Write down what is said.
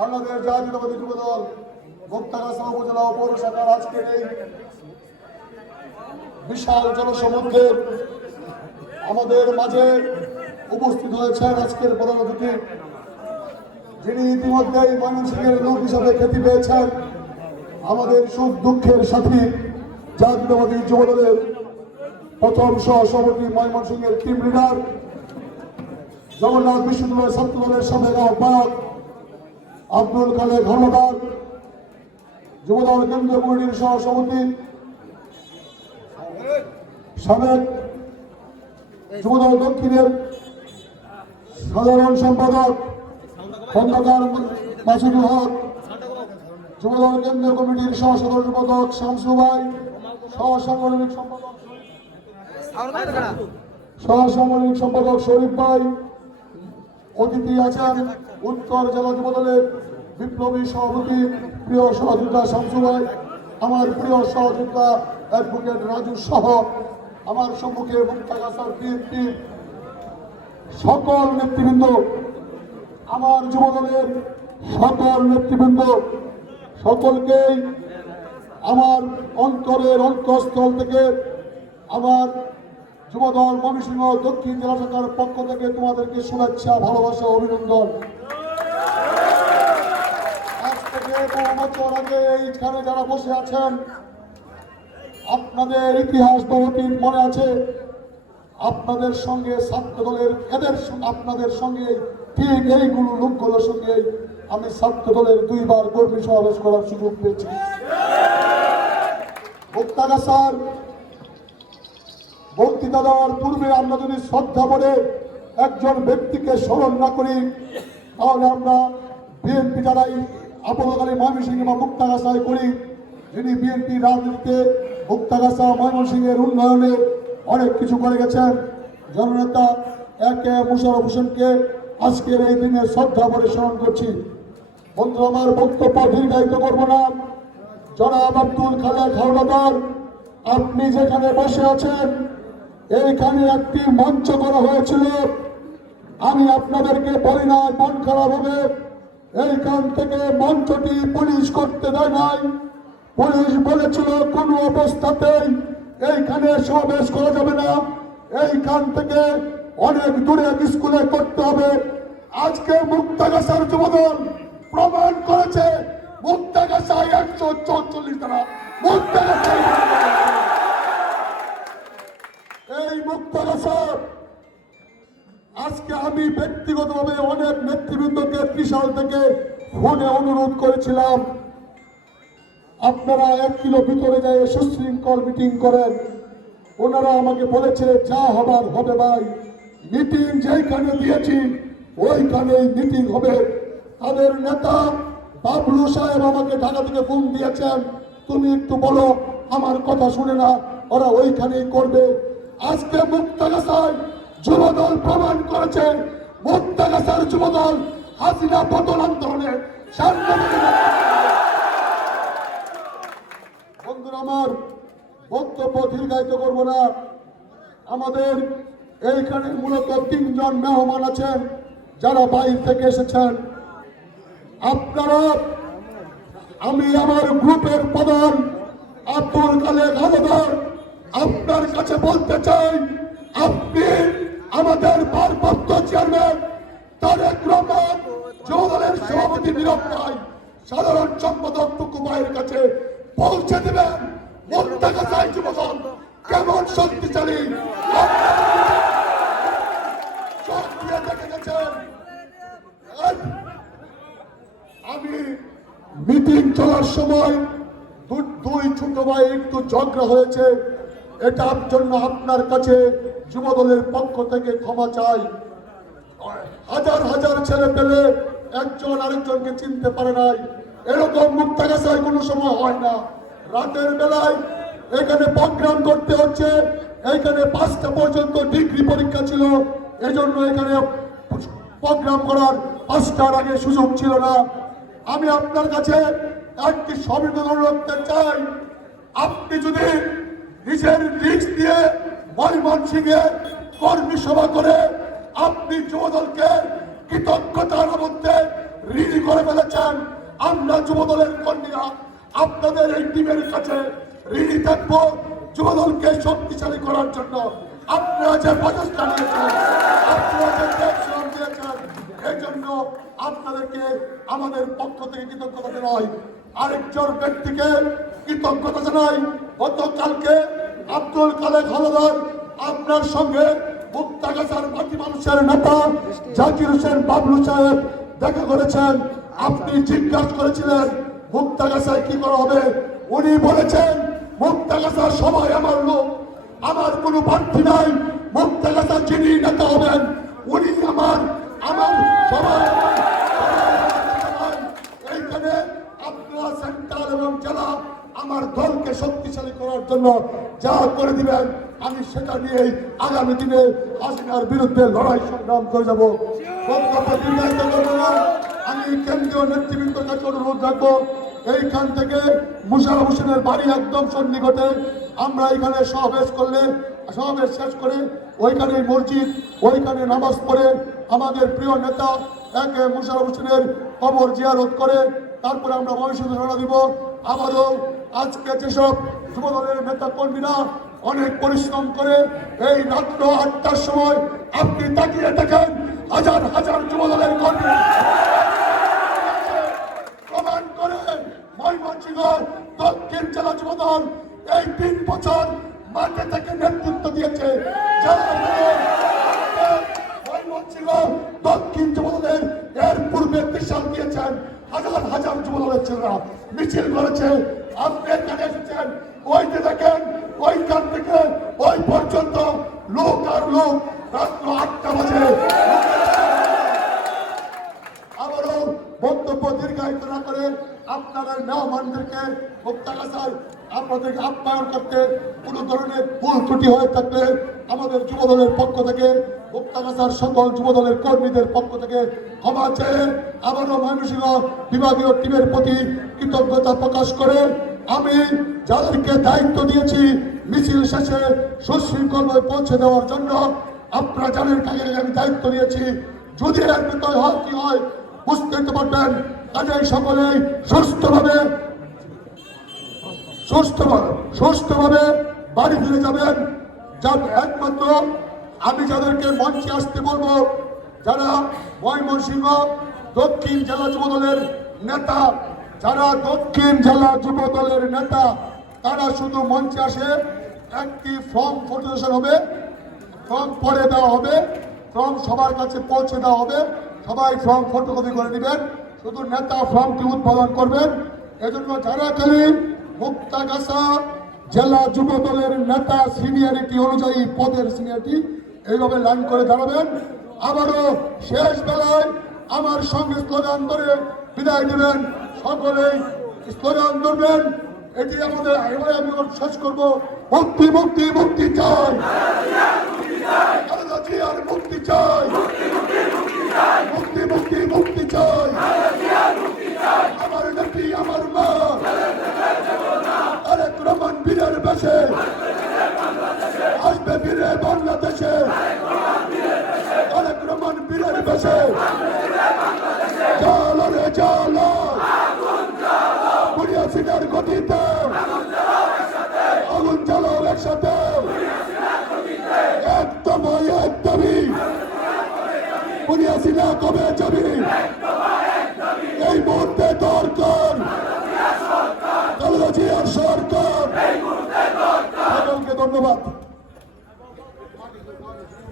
বাংলাদেশ জাতীয়তাবাদী যুব দল মুক্তাগাছা উপজেলা ও পৌর শাখার আজকের এই বিশাল জনসমুদ্রে আমাদের মাঝে উপস্থিত হয়েছেন আজকের প্রধান অতিথি, যিনি ইতিমধ্যেই ময়মনসিংহের লোক হিসাবে খ্যাতি পেয়েছেন, আমাদের সুখ দুঃখের সাথী জাতীয়তাবাদী যুব দলের প্রথম সহসভাপতি, ময়মনসিংহের টিম লিডার, জগন্নাথ বিশ্ববিদ্যালয় ছাত্র দলের সাবেক আহ্বায়ক আব্দুল কাদের ধর্মদার, যুবদল কেন্দ্রীয় কমিটির সহসভাপতি, সাবেক যুবদল দক্ষিণের সাধারণ সম্পাদক খন্দকার মাসুদুল হক, যুবদল কেন্দ্রীয় কমিটির সহসাধারণ সম্পাদক শামসু ভাই, সহসাংগঠনিক সম্পাদক শরীফ ভাই, অতিথি আছেন উত্তর জেলা যুবদলের বিপ্লবী সভাপতি প্রিয় সহযোদ্ধা শামসু ভাই, আমার প্রিয় সহযোদ্ধা অ্যাডভোকেট রাজু সহ আমার সম্মুখে মুক্তাগাছার বিএনপি সকল নেতৃবৃন্দ, আমার যুবদলের সকল নেতৃবৃন্দ, সকলকেই আমার অন্তরের অন্তঃস্থল থেকে আমার যুবদল ময়মনসিংহ দক্ষিণ জেলা শাখার পক্ষ থেকে তোমাদেরকে শুভেচ্ছা, ভালোবাসা, অভিনন্দন। আজ থেকে বহু বছর আগে এইখানে যারা বসে আছেন, আপনাদের ইতিহাস বহুদিন মনে আছে। আপনাদের সঙ্গে ছাত্র দলের আপনাদের সঙ্গে ঠিক এইগুলো লোকগুলোর সঙ্গে আমি ছাত্র দলের 2 বার কর্মী সমাবেশ করার সুযোগ পেয়েছি। মুক্তাগাছার বক্তৃতা দেওয়ার পূর্বে আমরা যদি শ্রদ্ধা করে একজন ব্যক্তিকে স্মরণ না করি, তাহলে আমরা বিএনপি যারাই আপদকালী ময়মনসিংহ বা মুক্তাগাছায় করি, যিনি বিএনপি রাজনীতিতে মুক্তাগাছা ময়মনসিংহের উন্নয়নে অনেক কিছু করে গেছেন, জননেতা একে মুশারফ হোসেনকে আজকের এই দিনে শ্রদ্ধা করে স্মরণ করছি। বন্ধু, আমার বক্তব্য দীর্ঘায়িত করব না। জনাব আব্দুল কাদের হাওলাদার, আপনি যেখানে বসে আছেন, এইখানে একটি মঞ্চ করা হয়েছিল। আমি আপনাদেরকে বলি না মন খারাপ হবে, এইখান থেকে মঞ্চটি পুলিশ করতে দেয় নাই। পুলিশ বলেছিল কোন অবস্থাতেই এইখানে সমাবেশ করা যাবে না, এইখান থেকে অনেক দূরে স্কুলে করতে হবে। আজকে মুক্তাগাছার যুবদল প্রমাণ করেছে মুক্তাগাছায় 144 ধারা মুক্তাগাছায়। এই মুক্তাগাছা আজকে আমি ব্যক্তিগতভাবে অনেক নেতৃবৃন্দকে ত্রিশাল থেকে ফোনে অনুরোধ করেছিলাম, আপনারা 1 কিলো ভিতরে যায় সুশৃঙ্খল মিটিং করেন। ওনারা আমাকে বলেছে যা হবার হবে ভাই, মিটিং যেখানে দিয়েছি ওইখানেই মিটিং হবে। তাদের নেতা বাবলু সাহেব আমাকে ঢাকা থেকে ফোন দিয়েছেন, তুমি একটু বলো, আমার কথা শুনে না, ওরা ওইখানেই করবে। আজকে মুক্তাগাছায় যুবদল প্রমাণ করেছে, মুক্তাগাছার যুবদল হাসিনা পতন আন্দোলনে বন্ধুরা, আমার বক্তব্য দীর্ঘায়িত করব না। আমাদের এইখানে মূলত 3 জন মেহমান আছেন যারা বাইরে থেকে এসেছেন। আপনারা, আমি আমার গ্রুপের প্রধান আব্দুল কাদের হাওলাদার আপনার কাছে বলতে চাই, আপনি আমাদের ভারপ্রাপ্ত চেয়ারম্যান তারেক রহমান, যুবদলের সভাপতি নীরব রায়, সাধারণ সম্পাদক টুকু ভাইয়ের কাছে পৌঁছে দেবেন মুক্তাগাছায় যুবদল কেমন শক্তিশালী দেখে গেছেন। আমি মিটিং চলার সময় 2 ছোট ভাই একটু ঝগড়া হয়েছে, এটার জন্য আপনার কাছে যুবদলের পক্ষ থেকে ক্ষমা চাই। হাজার হাজার ছেলে পেলে একজন আরেকজনকে চিনতে পারে নাই, এরকম মুক্তাগাছায় কোনো সময় হয় না। রাতের বেলায় এখানে প্রোগ্রাম করতে হচ্ছে, এইখানে 5টা পর্যন্ত ডিগ্রি পরীক্ষা ছিল, এজন্য এখানে প্রোগ্রাম করার 5টার আগে সুযোগ ছিল না। আমি আপনার কাছে একটি সবিনয় রাখতে চাই, আপনি যদি নিজের রিস্ক দিয়ে ময়মনসিংহে কর্মী সভা করে আপনি যুবদলকে কৃতজ্ঞতার মধ্যে ঋণী করে ফেলেছেন, আমরা যুবদলের কর্মীরা আপনাদের এই টিমের কাছে ঋণী থাকবো যুবদলকে শক্তিশালী করার জন্য। আপনারা যে প্রচেষ্টা নিয়েছেন, আপনারা যে ত্যাগ শ্রম দিয়েছেন, এই জন্য আপনাদেরকে আমাদের পক্ষ থেকে কৃতজ্ঞতা জানাই। আরেকজন ব্যক্তিকে কৃতজ্ঞতা জানাই, গতকালকে আব্দুল কাদের হাওলাদার আপনার সঙ্গে মুক্তাগাছার মাটি মানুষের নেতা জাকির হোসেন বাবলু সাহেব দেখা করেছেন। আপনি জিজ্ঞাসা করেছিলেন মুক্তাগাছায় কি করা হবে, উনি বলেছেন মুক্তাগাছার সবাই আমার লোক, আমার কোনো প্রার্থী নাই, মুক্তাগাছার যিনি নেতা হবেন উনি আমার সবাই। এইখানে আপনারা সেন্ট্রাল এবং জেলা আমার দলকে শক্তিশালী করার জন্য যা করে দিবেন আমি সেটা নিয়েই আগামী দিনে হাসিনার বিরুদ্ধে লড়াই সংগ্রাম করে যাব। আমি কেন্দ্রীয় নেতৃবৃন্দের কাছে অনুরোধ রাখবো, এইখান থেকে মুশারফ হোসেনের বাড়ি একদম সন্নিকটে, আমরা এখানে সমাবেশ করলে সমাবেশ শেষ করে ওইখানে মসজিদ, ওইখানে নামাজ পড়ে আমাদের প্রিয় নেতা একে মুশারফ হোসেনের কবর জিয়ারত করে তারপরে আমরা ময়মনসিংহে রওনা দিব। আবারও আজকে যেসব যুবদলের নেতা কর্মীরা অনেক পরিশ্রম করে এই রাত্র 8টার সময় আপনি তাকিয়ে দেখেন হাজার হাজার যুবদলের কর্মী প্রমাণ করে ময়মনসিংহ দক্ষিণ জেলা যুবদল এই 3 বছর মাঠে থেকে নেতৃত্ব দিয়েছে। ময়মনসিংহ দক্ষিণ যুবদলের এর পূর্বে বিশাল দিয়েছেন, হাজার হাজার যুবদলের ছেলেরা মিছিল করেছে। আপনি এখানে এসেছেন, ওইতে দেখেন ওইখান থেকে ওই পর্যন্ত লোক আর লোক রাত্র 8টা বাজে। আবারও বক্তব্য দীর্ঘায়িত না করে আপনাদের মেহমানদেরকে মুক্তাগাছায় আপনাদেরকে আপ্যায়ন করতে কোনো ধরনের ভুল ত্রুটি হয়ে থাকলে আমাদের যুবদলের পক্ষ থেকে মুক্তাগাছার সকল যুবদলের কর্মীদের পক্ষ থেকে ক্ষমা চেয়ে আবারও ময়মনসিংহ বিভাগীয় টিমের প্রতি কৃতজ্ঞতা প্রকাশ করে আমি যাদেরকে দায়িত্ব দিয়েছি মিছিল শেষে সুশৃঙ্খলভাবে পৌঁছে দেওয়ার জন্য, আপনারা জানেন কাকে আমি দায়িত্ব দিয়েছি, যদি এর ভিতরে হয় কি হয় বুঝতে পারবেন। কাজেই সকলেই সুস্থভাবে বাড়ি ফিরে যাবেন। একমাত্র আমি যাদেরকে মঞ্চে আসতে বলবো, যারা ময়মনসিংহ দক্ষিণ জেলা যুবদলের নেতা, যারা দক্ষিণ জেলা যুবদলের নেতা তারা শুধু মঞ্চে আসে, একটি ফর্ম ফটোসেশন হবে, ফর্ম পরে দেওয়া হবে, ফর্ম সবার কাছে পৌঁছে দেওয়া হবে, সবাই ফর্ম ফটোকপি করে নেবেন, শুধু নেতা ফর্মটি উদ্বোধন করবেন। এজন্য যারা খালি মুক্তাগাছা জেলা যুবদলের নেতা সিনিয়রিটি অনুযায়ী পদের সিনিয়রিটি এইভাবে লাইন করে দাঁড়াবেন। আবারও শেষ বেলায় আমার সঙ্গে স্লোগান ধরে বিদায় দেবেন, সকলেই স্লোগান ধরবেন। এটি আমাদের এবারে আমি শেষ করবো, মুক্তি মুক্তি মুক্তি চাই, আর মুক্তি চাই, মুক্তি মুক্তি মুক্তি চাই, আমার নাকি আমার মা আরেক রহমান বীরের বেশে আসবে বীরে বাংলাদেশে, আরেক রহমান বীরের বেশে চালো রে চালো বুড়িয়া সিনার গতিতে আগুন চালাও একসাথে, একদমই বুড়িয়া সিনা কবে যাবি এই মুহূর্তে দরকার খালেদা জিয়ার সরকার। সকলকে ধন্যবাদ।